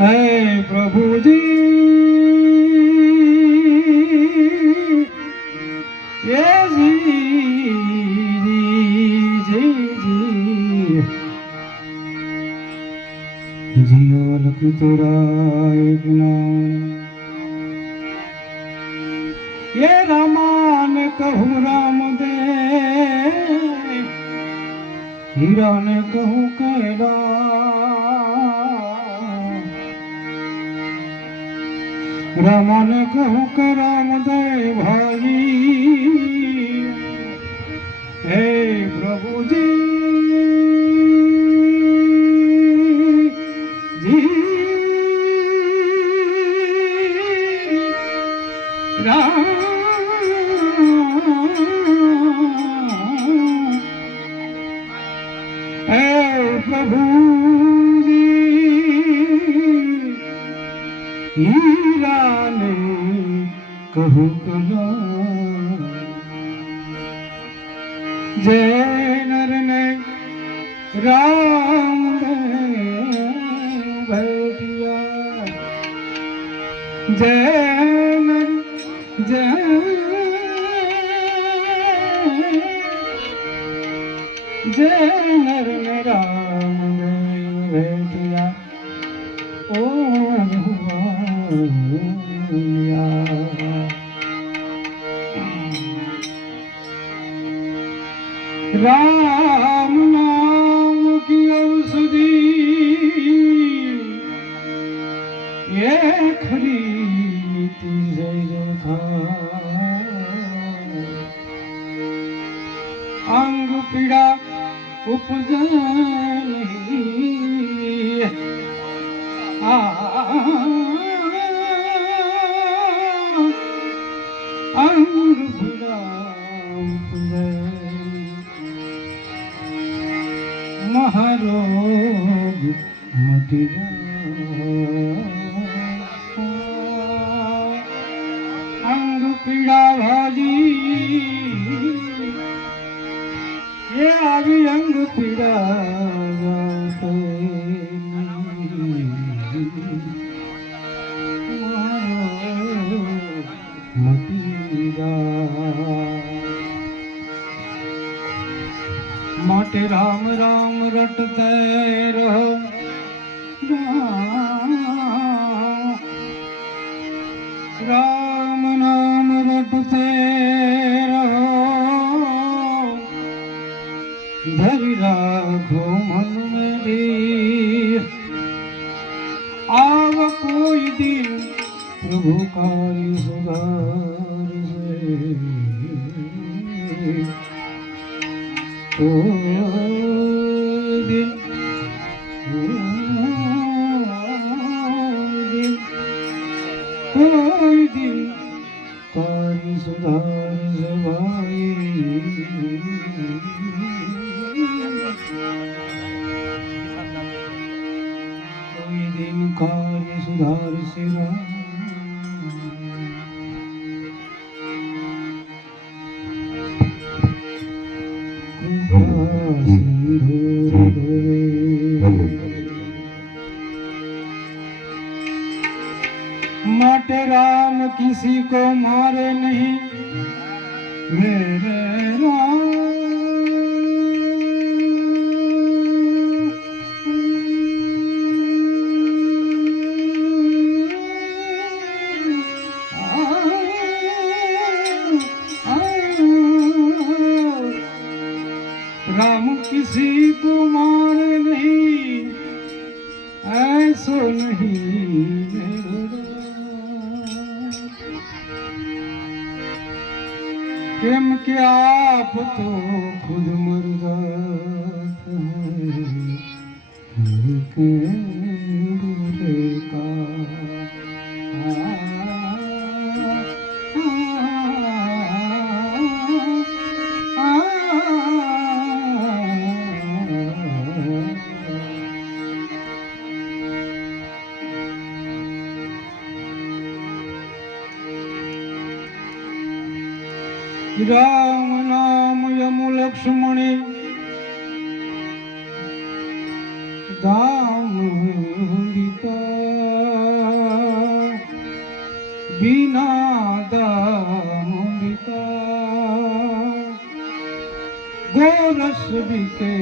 હે પ્રભુજી એ જી જી જી જીઓ લખતુરાય જ્ઞાન ये रामान कहूँ राम दे हीरा ने कहूँ कैला रामा ने कहूँ के राम दे भाई हे प्रभु जी राम प्रभु हीरा ने कहूँ कला जय नर ने राम भैया जय नर जय नर ने राम भैया ओ राम नाम की औषधि ये खरी नीति जय था अंग पीड़ा उपजनी अंग पीड़ा उपजनी महारोग मटी अंग पीड़ा भाली ये आवी अंग पीड़ा माटे राम राम रटते रहो राम नाम रटते रहो धरि राखो मन में धीर आव कोई दिन प्रभु कार्य सुधार से कोई दिन कार्य सुधार से भाई कोई दिन कार्य सुधार से माटे राम किसी को मारे नहीं मेरे राम किसी को मारे नहीं ऐसो नहीं केम के आप तो खुद मर जाते का राम नाम यमु लक्ष्मणी दाम दिता बिके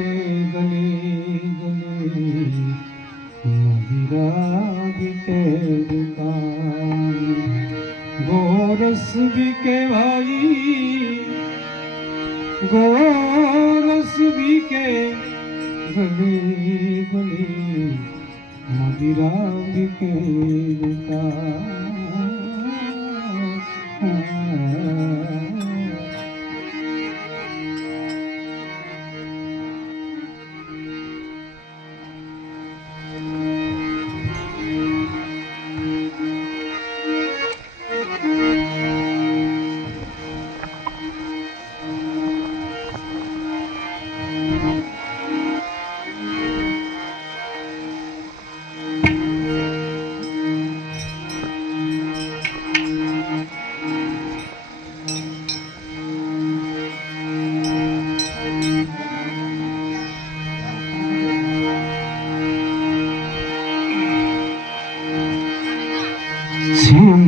गली गली, मदिरा बिके दुकान, गोरस बिके भाई, गोरस बिके गली गली, मदिरा बिके दुकान।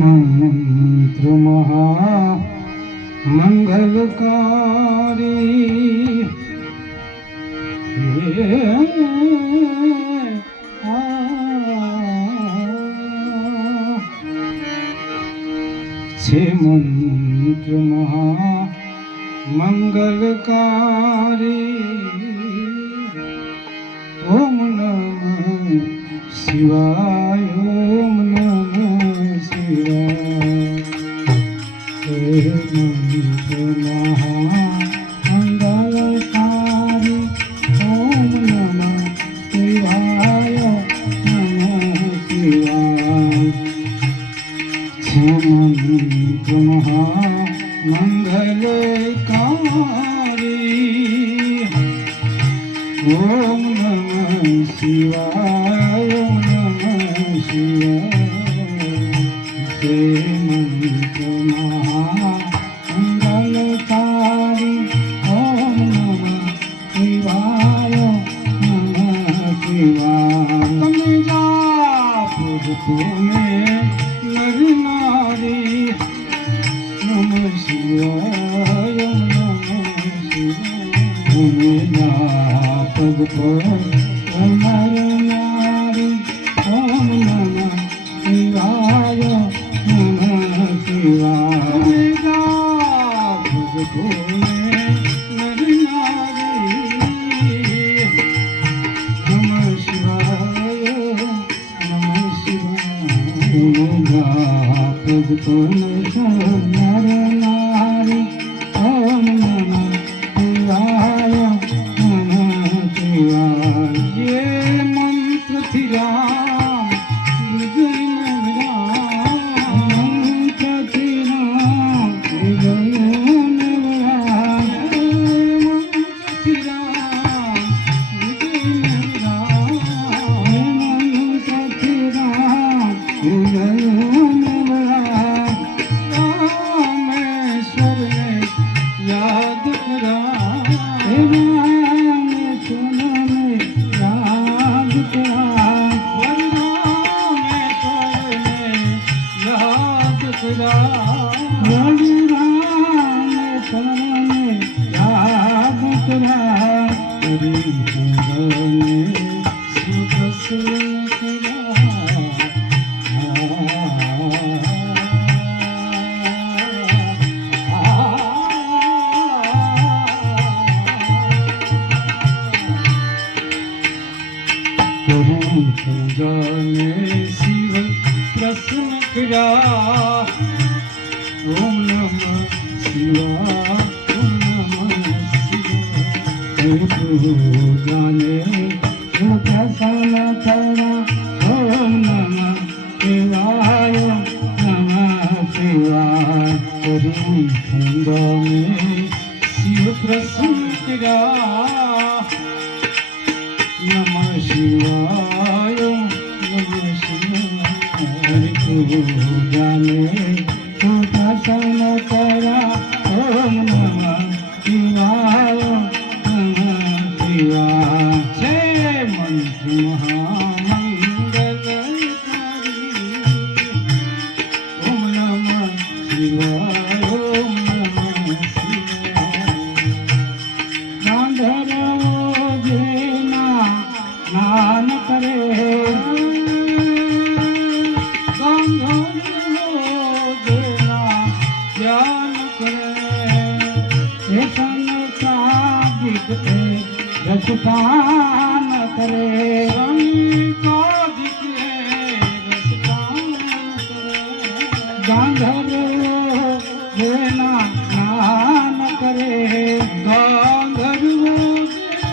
मंत्र महा मंगलकारी, छे मंत्र महा मंगलकारी, ओम नमः शिवाय, ओम नमः शिवाय। मंत्र महा मंगलकारी, ओम नमः शिवाय, नमः शिवाय। मंत्र महा मंगलकारी, ओम नमः शिवाय, ओम नमः शिवाय। मंत्र महा मंगलकारी, ओम नमः शिवाय, नमः शिवाय। तमे जाप तुम्हें नर नारी, नमः शिवाय, नमः शिवाय। तुम्हें जाप नर नारी, ओम नमः शिवाय, नमः शिवाय। नर नारी, नमः शिवाय, नमः शिवाय। नर नारी, ओम नमः शिवाय, नमः शिवाय। ये मंत्र थी राम विजय नवराम, मंत्र थी राम विजय नवराम, मंत्र थी राम विजय नवराम, मंत्र थी राम विजय नवराम। रामेश्वर ने याद करा, रामेश्वर ने याद करा, रामेश्वर ने याद करा, रामेश्वर ने याद करा। तेरी मंगल ने शिव प्रसन्न करा। जाने शिव प्रसन्न करा, ओम नमः शिवाय, ओम नमः शिवाय। जाने शिव प्रसन्न करा, ओम नमः शिवाय, नमः शिवाय। तेरी जाने शिव प्रसन्न करा, नमः शिवाय, नमः शिवाय। जाने तू प्रसन्न करा, ओम नमः शिवाय, नमः शिवाय। जय मंत्र महामंगलकारी, ओम नमः शिवाय, ओम नमः शिवाय। રસપાન કરે સંકાદિક રસપાન કરે ગાંધર્વો જેના નામ કરે ગાંધર્વો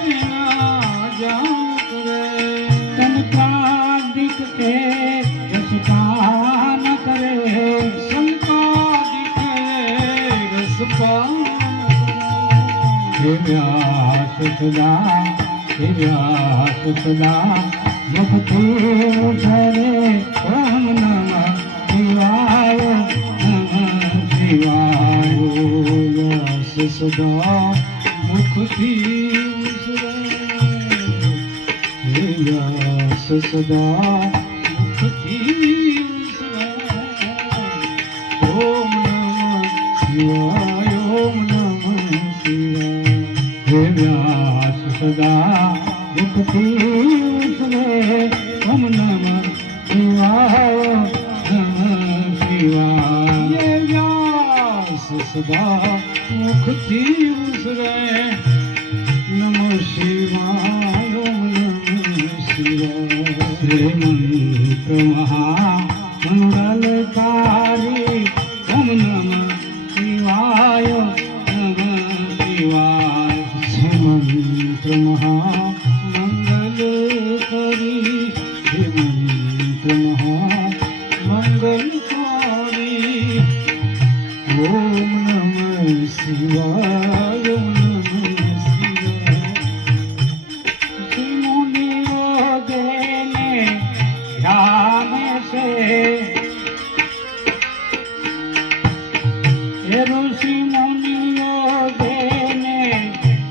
જેના જામ કરે સંકાદિક રસપાન કરે સંકાદિક રસપાન વ્યાસ સદા મુખથી ઉછળે ઓમ નમઃ શિવાય નમઃ શિવાય વ્યાસ સદા મુખથી ઉછળે વ્યાસ સદા મુખથી ઉછળે ઓમ નમઃ શિવાય ઓમ નમઃ શિવાય વ્યાસ સદા મુખથી ઉછળે ઓમ નમઃ શિવાય નમઃ શિવાય વ્યાસ સદા મુખથી ઉછળે નમઃ શિવાય ઓમ નમઃ શિવાય શ્રીમંત મહામંગલકારી ઓમ નમઃ શિવાય મંત્ર મહામંગલકારી મંત્ર મહામંગલકારી ઓમ નમઃ શિવાય ઓમ નમઃ શિવાય શ્રી મુનિઓ દેને ધ્યાન સે હે ઋષિ મુનિઓ દેને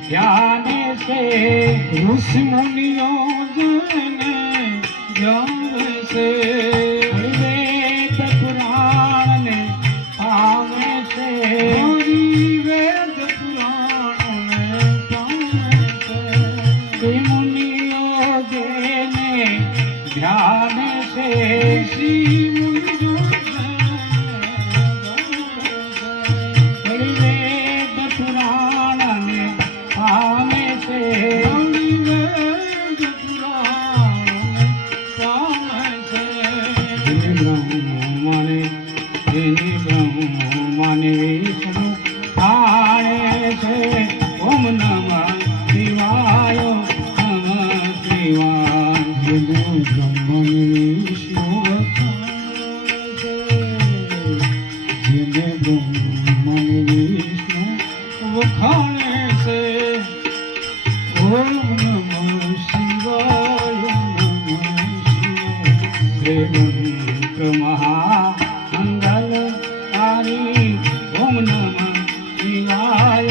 ध्यान से ऋषि मुनियों जने ज्ञान से वेद पुराण ने पावे से वेद पुराण ने पावे से मुनियों जने ध्यान से ऋषि मुनियों वेद पुराण ने पावे से वेद पुराण पावे से ब्रह्मणे विष्णु आणे से ओम नमः शिवाय नमः शिवाय ब्रह्मणे विष्णु ब्रह्मणे विष्णु वखाणे से ओम नमः शिवाय नमः शिवाय मंत्र महामंगलकारी ओम नमः शिवाय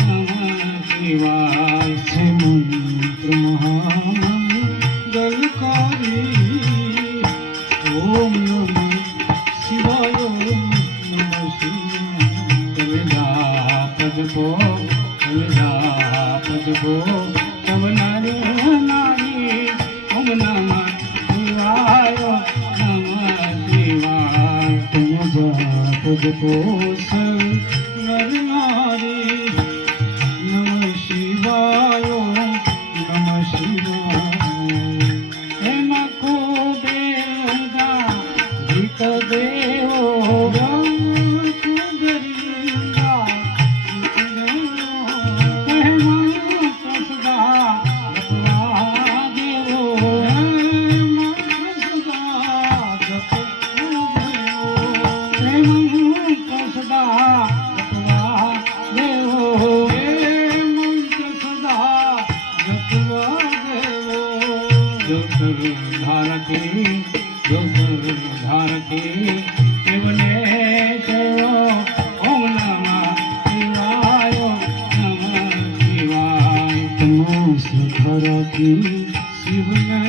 नमः शिवाय मंत्र महामंगलकारी ओम नमः शिवाय नमः शिवाय सब नर नारी ओम नमः शिवाय नमः शिवाय तुम जापो सब नर नारी नमः शिवाय नमः शिवाय हे नको देवगा धिक देवो धारती शिवने शिवो ओम नमः शिवाय नमः शिवाय धारती शिवने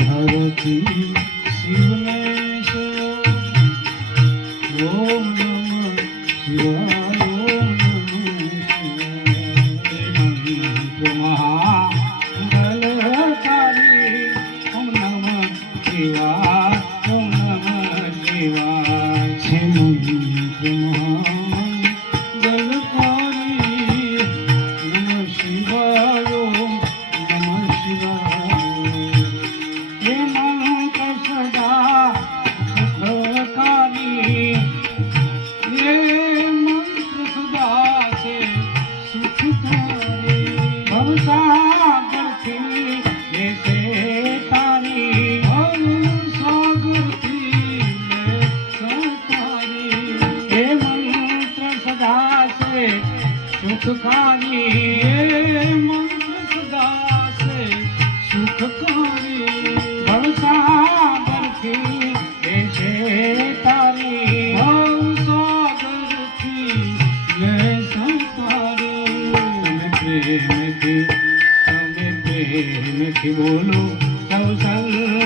धारती शिवने ओम नमः शिवाय शिवाय ओम नमः शिवाय છે મંત્ર મહાન ગલકારી નમઃ શિવાય નમઃ શિવાય એ મંત્ર સદા સુખકારી એ મંત્ર સદા છે સુખકારી ભવસાગરથી લેશે તારી ભવસાગરથી લેશે તારી એ મંત્ર સદા છે સુખકારી એ મંત્ર સદા છે સુખકારી ભવસાગરથી લેશે તારી ભવસાગરથી લેશે તારી પ્રેમથી તમે પ્રેમથી બોલો સૌ સંગ